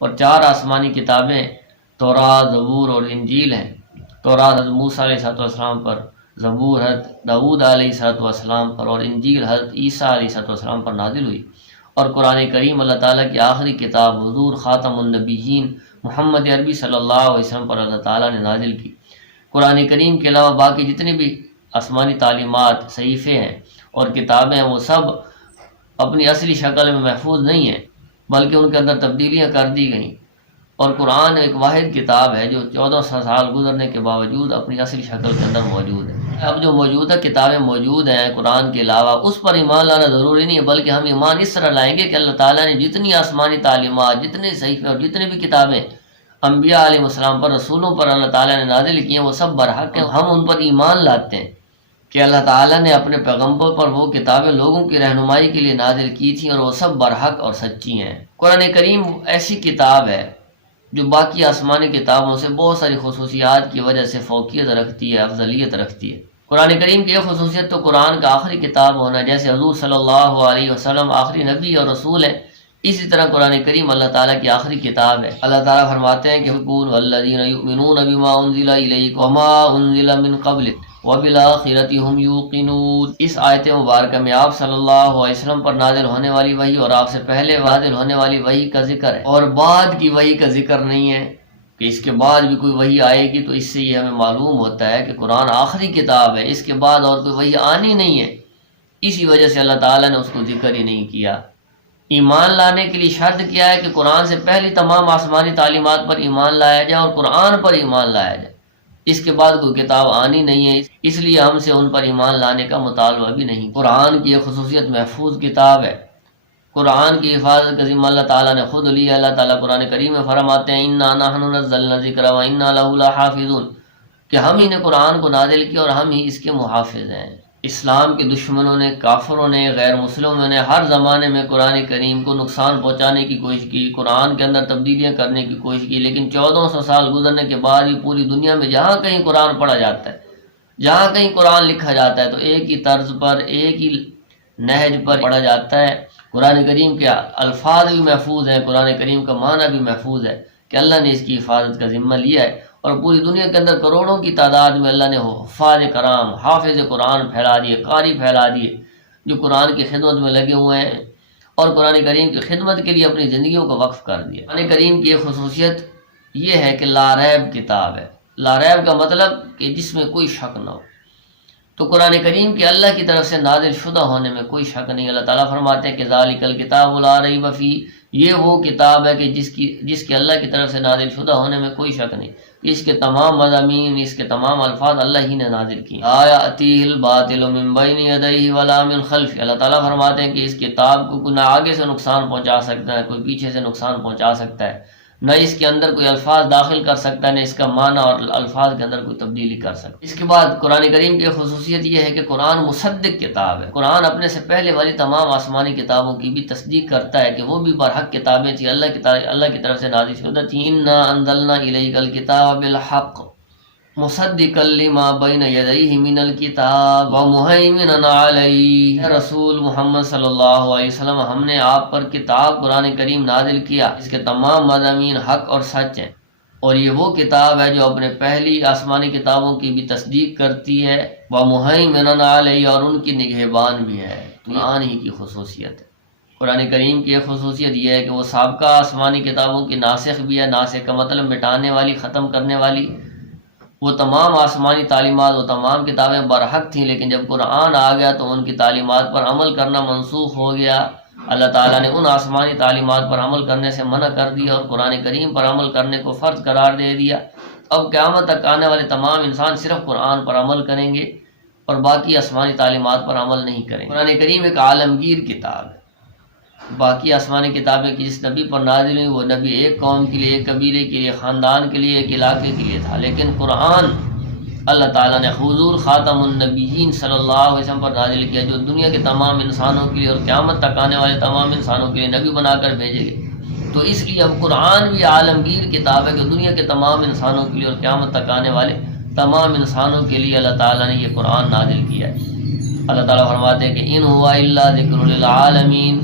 اور 4 آسمانی کتابیں تورات، زبور اور انجیل ہیں۔ تورات حضرت موسیٰ علیہ السلام پر، زبور حضرت داؤد علیہ السلام پر، اور انجیل حضرت عیسیٰ علیہ السلام پر نازل ہوئی۔ اور قرآن کریم اللہ تعالیٰ کی آخری کتاب حضور خاتم النبیین محمد عربی صلی اللہ علیہ وسلم پر اللہ تعالیٰ نے نازل کی۔ قرآن کریم کے علاوہ باقی جتنی بھی آسمانی تعلیمات، صحیفے ہیں اور کتابیں ہیں، وہ سب اپنی اصلی شکل میں محفوظ نہیں ہیں، بلکہ ان کے اندر تبدیلیاں کر دی گئیں۔ اور قرآن ایک واحد کتاب ہے جو 1400 سال گزرنے کے باوجود اپنی اصلی شکل کے اندر موجود ہے۔ اب جو موجودہ کتابیں موجود ہیں قرآن کے علاوہ، اس پر ایمان لانا ضروری نہیں ہے، بلکہ ہم ایمان اس طرح لائیں گے کہ اللہ تعالیٰ نے جتنی آسمانی تعلیمات، جتنے صحیفے اور جتنے بھی کتابیں انبیاء علیہ السلام پر، رسولوں پر اللہ تعالیٰ نے نازل کی ہیں، وہ سب برحق ہیں۔ ہم ان پر ایمان لاتے ہیں کہ اللہ تعالیٰ نے اپنے پیغمبر پر وہ کتابیں لوگوں کی رہنمائی کے لیے نازل کی تھیں، اور وہ سب برحق اور سچی ہیں۔ قرآن کریم ایسی کتاب ہے جو باقی آسمانی کتابوں سے بہت ساری خصوصیات کی وجہ سے فوقیت رکھتی ہے، افضلیت رکھتی ہے۔ قرآن کریم کی ایک خصوصیت تو قرآن کا آخری کتاب ہونا، جیسے حضور صلی اللہ علیہ وسلم آخری نبی اور رسول ہیں، اسی طرح قرآن کریم اللہ تعالیٰ کی آخری کتاب ہے۔ اللہ تعالیٰ فرماتے ہیں کہ والذین یؤمنون بما انزل الیک وما انزل من قبلک وبالآخرۃ هم یوقنون۔ اس آیت مبارکہ میں آپ صلی اللہ علیہ وسلم پر نازل ہونے والی وحی اور آپ سے پہلے نازل ہونے والی وحی کا ذکر ہے، اور بعد کی وحی کا ذکر نہیں ہے کہ اس کے بعد بھی کوئی وحی آئے گی۔ تو اس سے یہ ہمیں معلوم ہوتا ہے کہ قرآن آخری کتاب ہے، اس کے بعد اور کوئی وحی آنی نہیں ہے، اسی وجہ سے اللہ تعالیٰ نے اس کو ذکر ہی نہیں کیا۔ ایمان لانے کے لیے شرط کیا ہے کہ قرآن سے پہلی تمام آسمانی تعلیمات پر ایمان لایا جائے اور قرآن پر ایمان لایا جائے، اس کے بعد کوئی کتاب آنی نہیں ہے، اس لیے ہم سے ان پر ایمان لانے کا مطالبہ بھی نہیں۔ قرآن کی یہ خصوصیت محفوظ کتاب ہے۔ قرآن کی حفاظت کا ذمہ اللہ تعالیٰ نے خود لیا۔ اللہ تعالیٰ قرآن کریم میں فرماتے ہیں انا نحن نزلنا الذکر وانا لہ لحافظون، کہ ہم ہی نے قرآن کو نازل کیا اور ہم ہی اس کے محافظ ہیں۔ اسلام کے دشمنوں نے، کافروں نے، غیر مسلموں نے ہر زمانے میں قرآن کریم کو نقصان پہنچانے کی کوشش کی، قرآن کے اندر تبدیلیاں کرنے کی کوشش کی، لیکن 1400 سال گزرنے کے بعد بھی پوری دنیا میں جہاں کہیں قرآن پڑھا جاتا ہے، جہاں کہیں قرآن لکھا جاتا ہے، تو ایک ہی طرز پر، ایک ہی نہج پر پڑھا جاتا ہے۔ قرآن کریم کے الفاظ بھی محفوظ ہیں، قرآن کریم کا معنی بھی محفوظ ہے کہ اللہ نے اس کی حفاظت کا ذمہ لیا ہے، اور پوری دنیا کے اندر کروڑوں کی تعداد میں اللہ نے حفاظ کرام، حافظ قرآن پھیلا دیے، قاری پھیلا دیے، جو قرآن کی خدمت میں لگے ہوئے ہیں اور قرآن کریم کی خدمت کے لیے اپنی زندگیوں کو وقف کر دیا۔ قرآن کریم کی ایک خصوصیت یہ ہے کہ لا ریب کتاب ہے۔ لا ریب کا مطلب کہ جس میں کوئی شک نہ ہو۔ تو قرآن کریم کے اللہ کی طرف سے نازل شدہ ہونے میں کوئی شک نہیں۔ اللہ تعالیٰ فرماتے ہیں کہ ذالک الکتاب لا ریب فیہ، یہ وہ کتاب ہے کہ جس کے اللہ کی طرف سے نازل شدہ ہونے میں کوئی شک نہیں، اس کے تمام مضامین، اس کے تمام الفاظ اللہ ہی نے نازل کیے۔ لا یأتیہ الباطل من بین یدیہ ولا من خلفہ، اللہ تعالیٰ فرماتے ہیں کہ اس کتاب کو کوئی نہ آگے سے نقصان پہنچا سکتا ہے، کوئی پیچھے سے نقصان پہنچا سکتا ہے، نہ اس کے اندر کوئی الفاظ داخل کر سکتا ہے، نہ اس کا معنی اور الفاظ کے اندر کوئی تبدیلی کر سکتا ہے۔ اس کے بعد قرآن کریم کی خصوصیت یہ ہے کہ قرآن مصدق کتاب ہے۔ قرآن اپنے سے پہلے والی تمام آسمانی کتابوں کی بھی تصدیق کرتا ہے کہ وہ بھی برحق کتابیں تھیں، اللہ کی طرف سے نازل شدہ تھیں۔ انا انزلنا الیک الکتاب بالحق مصدقا لما بین یدیہ من الکتاب ومہیمنا علیہ۔ رسول محمد صلی اللہ علیہ وسلم، ہم نے آپ پر کتاب قرآن کریم نازل کیا، اس کے تمام مضامین حق اور سچ ہیں، اور یہ وہ کتاب ہے جو اپنے پہلی آسمانی کتابوں کی بھی تصدیق کرتی ہے، ومہیمنا علیہ، اور ان کی نگہبان بھی ہے۔ قرآن ہی کی خصوصیت ہے۔ قرآن کریم کی ایک خصوصیت یہ ہے کہ وہ سابقہ آسمانی کتابوں کی ناسخ بھی ہے۔ ناسخ کا مطلب مٹانے والی، ختم کرنے والی۔ وہ تمام آسمانی تعلیمات، وہ تمام کتابیں برحق تھیں، لیکن جب قرآن آ گیا تو ان کی تعلیمات پر عمل کرنا منسوخ ہو گیا۔ اللہ تعالیٰ نے ان آسمانی تعلیمات پر عمل کرنے سے منع کر دیا اور قرآن کریم پر عمل کرنے کو فرض قرار دے دیا۔ اب قیامت تک آنے والے تمام انسان صرف قرآن پر عمل کریں گے اور باقی آسمانی تعلیمات پر عمل نہیں کریں گے۔ قرآن کریم ایک عالمگیر کتاب ہے۔ باقی آسمانی کتابیں کی جس نبی پر نازل ہوئی، وہ نبی ایک قوم کے لیے، ایک قبیلے کے لیے، خاندان کے لیے، ایک علاقے کے لیے تھا، لیکن قرآن اللہ تعالیٰ نے حضور خاتم النبیین صلی اللہ علیہ وسلم پر نازل کیا، جو دنیا کے تمام انسانوں کے لیے اور قیامت تک آنے والے تمام انسانوں کے لیے نبی بنا کر بھیجے گئے۔ تو اس لیے اب قرآن بھی عالمگیر کتاب ہے کہ دنیا کے تمام انسانوں کے لیے اور قیامت تک آنے والے تمام انسانوں کے لیے اللہ تعالیٰ نے یہ قرآن نازل کیا ہے۔ اللہ تعالیٰ فرماتے ہیں کہ ان ہوا الا ذکر للعالمین،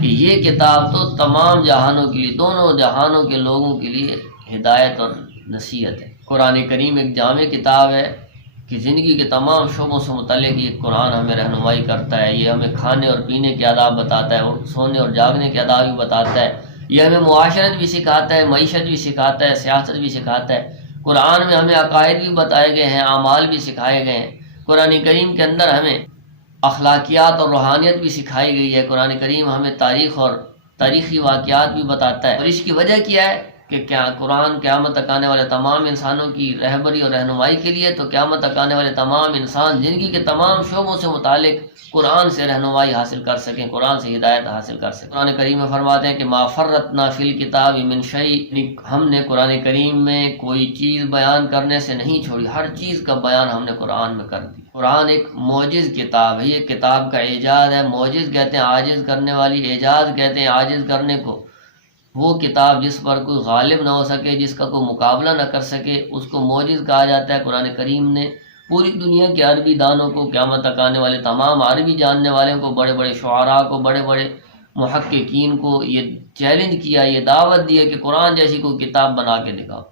کہ یہ کتاب تو تمام جہانوں کے لیے، دونوں جہانوں کے لوگوں کے لیے ہدایت اور نصیحت ہے۔ قرآن کریم ایک جامع کتاب ہے کہ زندگی کے تمام شعبوں سے متعلق یہ قرآن ہمیں رہنمائی کرتا ہے۔ یہ ہمیں کھانے اور پینے کے آداب بتاتا ہے، اور سونے اور جاگنے کے آداب بھی بتاتا ہے۔ یہ ہمیں معاشرت بھی سکھاتا ہے، معیشت بھی سکھاتا ہے، سیاست بھی سکھاتا ہے۔ قرآن میں ہمیں عقائد بھی بتائے گئے ہیں، اعمال بھی سکھائے گئے ہیں۔ قرآن کریم کے اندر ہمیں اخلاقیات اور روحانیت بھی سکھائی گئی ہے۔ قرآن کریم ہمیں تاریخ اور تاریخی واقعات بھی بتاتا ہے، اور اس کی وجہ کیا ہے کہ کیا قرآن قیامت تک آنے والے تمام انسانوں کی رہبری اور رہنمائی کے لیے، تو قیامت تک آنے والے تمام انسان زندگی کے تمام شعبوں سے متعلق قرآن سے رہنمائی حاصل کر سکیں، قرآن سے ہدایت حاصل کر سکیں۔ قرآن کریم میں فرماتے ہیں کہ ما فرطنا فی الکتاب من شیء، ہم نے قرآن کریم میں کوئی چیز بیان کرنے سے نہیں چھوڑی، ہر چیز کا بیان ہم نے قرآن میں کر دی۔ قرآن ایک معجز کتاب ہے، یہ کتاب کا اعجاز ہے۔ معجز کہتے ہیں عاجز کرنے والی، اعجاز کہتے ہیں عاجز کرنے کو۔ وہ کتاب جس پر کوئی غالب نہ ہو سکے، جس کا کوئی مقابلہ نہ کر سکے، اس کو معجز کہا جاتا ہے۔ قرآن کریم نے پوری دنیا کے عربی دانوں کو، قیامت تک آنے والے تمام عربی جاننے والوں کو، بڑے بڑے شعراء کو، بڑے بڑے محققین کو یہ چیلنج کیا، یہ دعوت دی ہے کہ قرآن جیسی کوئی کتاب بنا کے دکھاؤ۔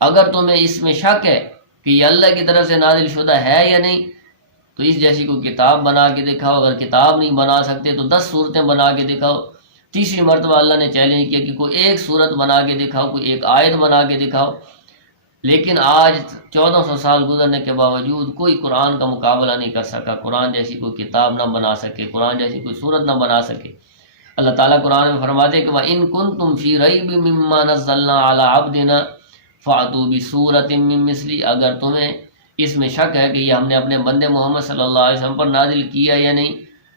اگر تمہیں اس میں شک ہے کہ یہ اللہ کی طرف سے نازل شدہ ہے یا نہیں، تو اس جیسی کوئی کتاب بنا کے دکھاؤ۔ اگر کتاب نہیں بنا سکتے تو 10 صورتیں بنا کے دکھاؤ۔ تیسری مرتبہ اللہ نے چیلنج کیا کہ کوئی ایک صورت بنا کے دکھاؤ، کوئی ایک آیت بنا کے دکھاؤ۔ لیکن آج 1400 سال گزرنے کے باوجود کوئی قرآن کا مقابلہ نہیں کر سکا، قرآن جیسی کوئی کتاب نہ بنا سکے، قرآن جیسی کوئی صورت نہ بنا سکے۔ اللہ تعالیٰ قرآن میں فرماتے کہ وَإِن كُنتُمْ فِي رَيْبٍ مِّمَّا نَزَّلْنَا عَلَىٰ عَبْدِنَا فَأْتُوا بِسُورَةٍ مِّن مِّثْلِهِ، اگر تمہیں اس میں شک ہے کہ یہ ہم نے اپنے بندے محمد صلی اللہ علیہ وسلم پر نازل کیا یا نہیں،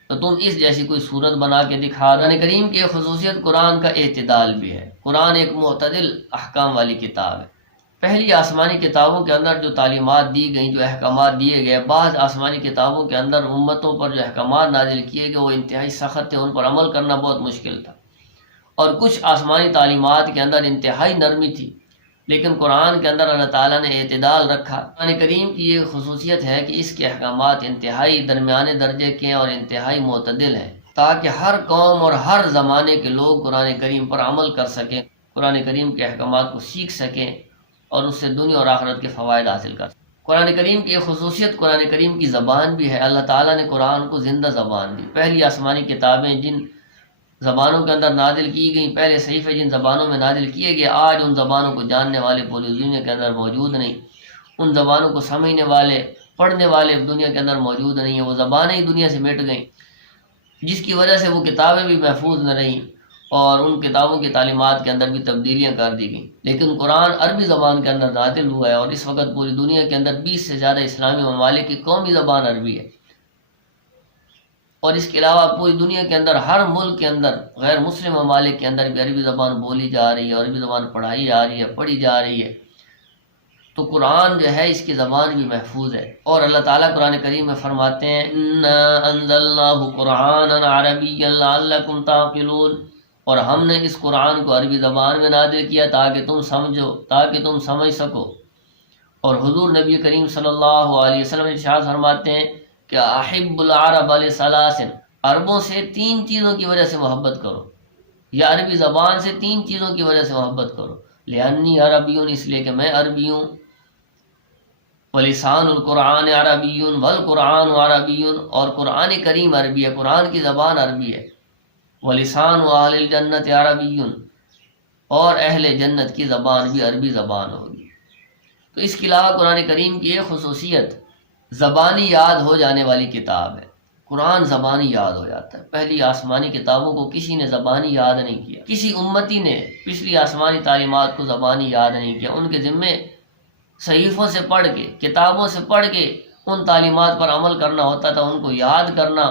تو تم اس جیسی کوئی صورت بنا کے دکھا۔ قرآن کریم کی خصوصیت قرآن کا اعتدال بھی ہے۔ قرآن ایک معتدل احکام والی کتاب ہے۔ پہلی آسمانی کتابوں کے اندر جو تعلیمات دی گئیں، جو احکامات دیے گئے، بعض آسمانی کتابوں کے اندر امتوں پر جو احکامات نازل کیے گئے وہ انتہائی سخت تھے، ان پر عمل کرنا بہت مشکل تھا، اور کچھ آسمانی تعلیمات کے اندر انتہائی نرمی تھی۔ لیکن قرآن کے اندر اللہ تعالیٰ نے اعتدال رکھا۔ قرآن کریم کی یہ خصوصیت ہے کہ اس کے احکامات انتہائی درمیانے درجے کے ہیں اور انتہائی معتدل ہیں، تاکہ ہر قوم اور ہر زمانے کے لوگ قرآن کریم پر عمل کر سکیں، قرآن کریم کے احکامات کو سیکھ سکیں اور اس سے دنیا اور آخرت کے فوائد حاصل کر سکیں۔ قرآن کریم کی یہ خصوصیت قرآن کریم کی زبان بھی ہے۔ اللہ تعالیٰ نے قرآن کو زندہ زبان دی۔ پہلی آسمانی کتابیں جن زبانوں کے اندر نازل کی گئیں، پہلے صحیفے جن زبانوں میں نازل کیے گئے، آج ان زبانوں کو جاننے والے پوری دنیا کے اندر موجود نہیں، ان زبانوں کو سمجھنے والے، پڑھنے والے دنیا کے اندر موجود نہیں ہیں۔ وہ زبانیں ہی دنیا سے مٹ گئیں، جس کی وجہ سے وہ کتابیں بھی محفوظ نہ رہیں اور ان کتابوں کی تعلیمات کے اندر بھی تبدیلیاں کر دی گئیں۔ لیکن قرآن عربی زبان کے اندر نازل ہوا ہے، اور اس وقت پوری دنیا کے اندر 20 سے زیادہ اسلامی ممالک کی قومی زبان عربی ہے، اور اس کے علاوہ پوری دنیا کے اندر ہر ملک کے اندر غیر مسلم ممالک کے اندر بھی عربی زبان بولی جا رہی ہے، عربی زبان پڑھائی جا رہی ہے، پڑھی جا رہی ہے۔ تو قرآن جو ہے اس کی زبان بھی محفوظ ہے، اور اللہ تعالیٰ قرآن کریم میں فرماتے ہیں اِنَّا أَنزَلْنَاهُ قُرْآنًا عَرَبِيًّا لَعَلَّكُمْ تَعْقِلُونَ، اور ہم نے اس قرآن کو عربی زبان میں نازل کیا تاکہ تم سمجھو، تاکہ تم سمجھ سکو۔ اور حضور نبی کریم صلی اللہ علیہ وسلم ارشاد فرماتے ہیں کہ احب العرب لثلاث، عربوں سے 3 چیزوں کی وجہ سے محبت کرو، یا عربی زبان سے 3 چیزوں کی وجہ سے محبت کرو۔ لأنی عربی، اس لیے کہ میں عربی ہوں، ولسان القرآن عربی والقرآن عربی، اور قرآن کریم عربی ہے، قرآن کی زبان عربی ہے۔ ولسان اہل الجنت عربی، اور اہل جنت کی زبان بھی عربی زبان ہوگی۔ تو اس کے علاوہ قرآن کریم کی ایک خصوصیت زبانی یاد ہو جانے والی کتاب ہے۔ قرآن زبانی یاد ہو جاتا ہے۔ پہلی آسمانی کتابوں کو کسی نے زبانی یاد نہیں کیا، کسی امتی نے پچھلی آسمانی تعلیمات کو زبانی یاد نہیں کیا۔ ان کے ذمے صحیفوں سے پڑھ کے، کتابوں سے پڑھ کے ان تعلیمات پر عمل کرنا ہوتا تھا، ان کو یاد کرنا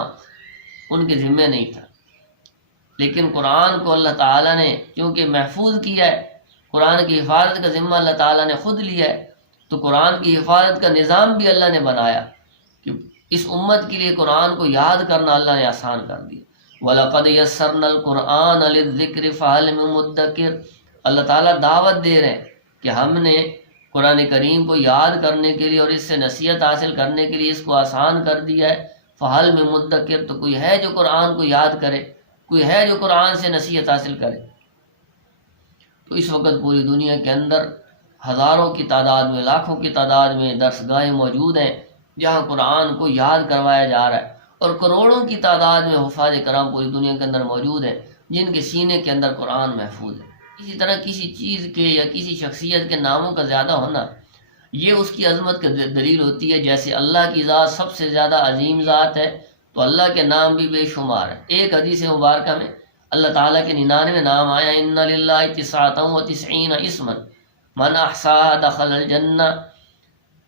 ان کے ذمے نہیں تھا۔ لیکن قرآن کو اللہ تعالیٰ نے کیونکہ محفوظ کیا ہے، قرآن کی حفاظت کا ذمہ اللہ تعالیٰ نے خود لیا ہے، تو قرآن کی حفاظت کا نظام بھی اللہ نے بنایا کہ اس امت کے لیے قرآن کو یاد کرنا اللہ نے آسان کر دیا۔ وَلَقَدْ يَسَّرْنَا الْقُرْآنَ لِلذِّكْرِ فَهَلْ مِن مُدَّكِرٍ، اللہ تعالیٰ دعوت دے رہے ہیں کہ ہم نے قرآن کریم کو یاد کرنے کے لیے اور اس سے نصیحت حاصل کرنے کے لیے اس کو آسان کر دیا ہے۔ فَهَلْ مِن مُدَّكِرٍ، تو کوئی ہے جو قرآن کو یاد کرے؟ کوئی ہے جو قرآن سے نصیحت حاصل کرے؟ تو اس وقت پوری دنیا کے اندر ہزاروں کی تعداد میں، لاکھوں کی تعداد میں درس گاہیں موجود ہیں جہاں قرآن کو یاد کروایا جا رہا ہے، اور کروڑوں کی تعداد میں حفاظ کرام پوری دنیا کے اندر موجود ہیں جن کے سینے کے اندر قرآن محفوظ ہے۔ اسی طرح کسی چیز کے یا کسی شخصیت کے ناموں کا زیادہ ہونا یہ اس کی عظمت کی دلیل ہوتی ہے۔ جیسے اللہ کی ذات سب سے زیادہ عظیم ذات ہے تو اللہ کے نام بھی بے شمار ہیں۔ ایک حدیث مبارکہ میں اللہ تعالیٰ کے 99 نام آیا، ان للہ 99 اسما من احصاها دخل الجنہ،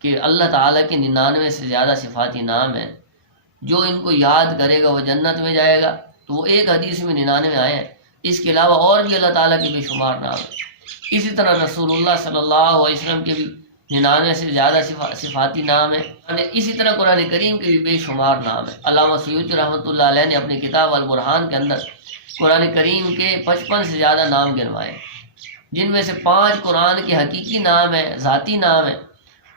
کہ اللہ تعالیٰ کے 99 سے زیادہ صفاتی نام ہیں، جو ان کو یاد کرے گا وہ جنت میں جائے گا۔ تو وہ ایک حدیث میں 99 آئے ہیں، اس کے علاوہ اور بھی اللہ تعالیٰ کے بے شمار نام ہیں۔ اسی طرح رسول اللہ صلی اللہ علیہ وسلم کے بھی 99 سے زیادہ صفاتی نام ہیں، اسی طرح قرآن کریم کے بھی بے شمار نام ہیں۔ علامہ سیوطی رحمۃ اللہ علیہ نے اپنی کتاب البرہان کے اندر قرآن کریم کے 55 سے زیادہ نام گنوائے، جن میں سے 5 قرآن کے حقیقی نام ہیں، ذاتی نام ہیں،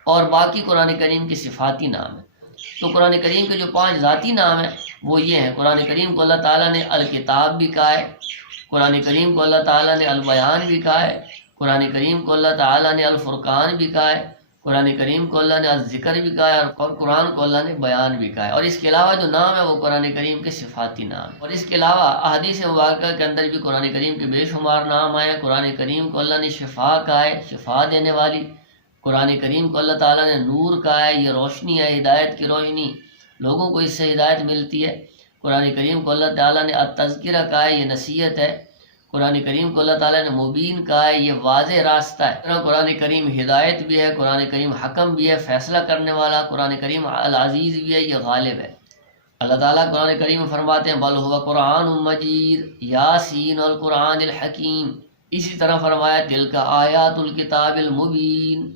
اور باقی قرآن کریم کے صفاتی نام ہیں۔ تو قرآن کریم کے جو 5 ذاتی نام ہیں وہ یہ ہیں۔ قرآن کریم کو اللہ تعالیٰ نے الکتاب بھی کہا ہے، قرآن کریم کو اللہ تعالیٰ نے البیان بھی کہا ہے، قرآن کریم کو اللہ تعالیٰ نے الفرقان بھی کہا ہے، قرآن کریم کو اللہ نے الذکر بھی کہا ہے، اور قرآن کو اللہ نے بیان بھی کہا ہے۔ اور اس کے علاوہ جو نام ہے وہ قرآن کریم کے صفاتی نام ہیں۔ اور اس کے علاوہ احادیث مبارکہ کے اندر بھی قرآن کریم کے بے شمار نام آئے ہیں۔ قرآن کریم کو اللہ نے شفا کہا ہے، شفا دینے والی۔ قرآن کریم کو اللہ تعالیٰ نے نور کہا ہے، یہ روشنی ہے، ہدایت کی روشنی، لوگوں کو اس سے ہدایت ملتی ہے۔ قرآن کریم کو اللہ تعالیٰ نے التذکرہ کہا ہے، یہ نصیحت ہے۔ قرآن کریم کو اللہ تعالیٰ نے مبین کہا ہے، یہ واضح راستہ ہے۔ قرآن کریم ہدایت بھی ہے، قرآن کریم حکم بھی ہے، فیصلہ کرنے والا۔ قرآن کریم العزیز بھی ہے، یہ غالب ہے۔ اللہ تعالیٰ قرآن کریم میں فرماتے ہیں بل هو قرآن مجید یاسین والقرآن الحکیم۔ اسی طرح فرمایا تلک آیات الکتاب المبین۔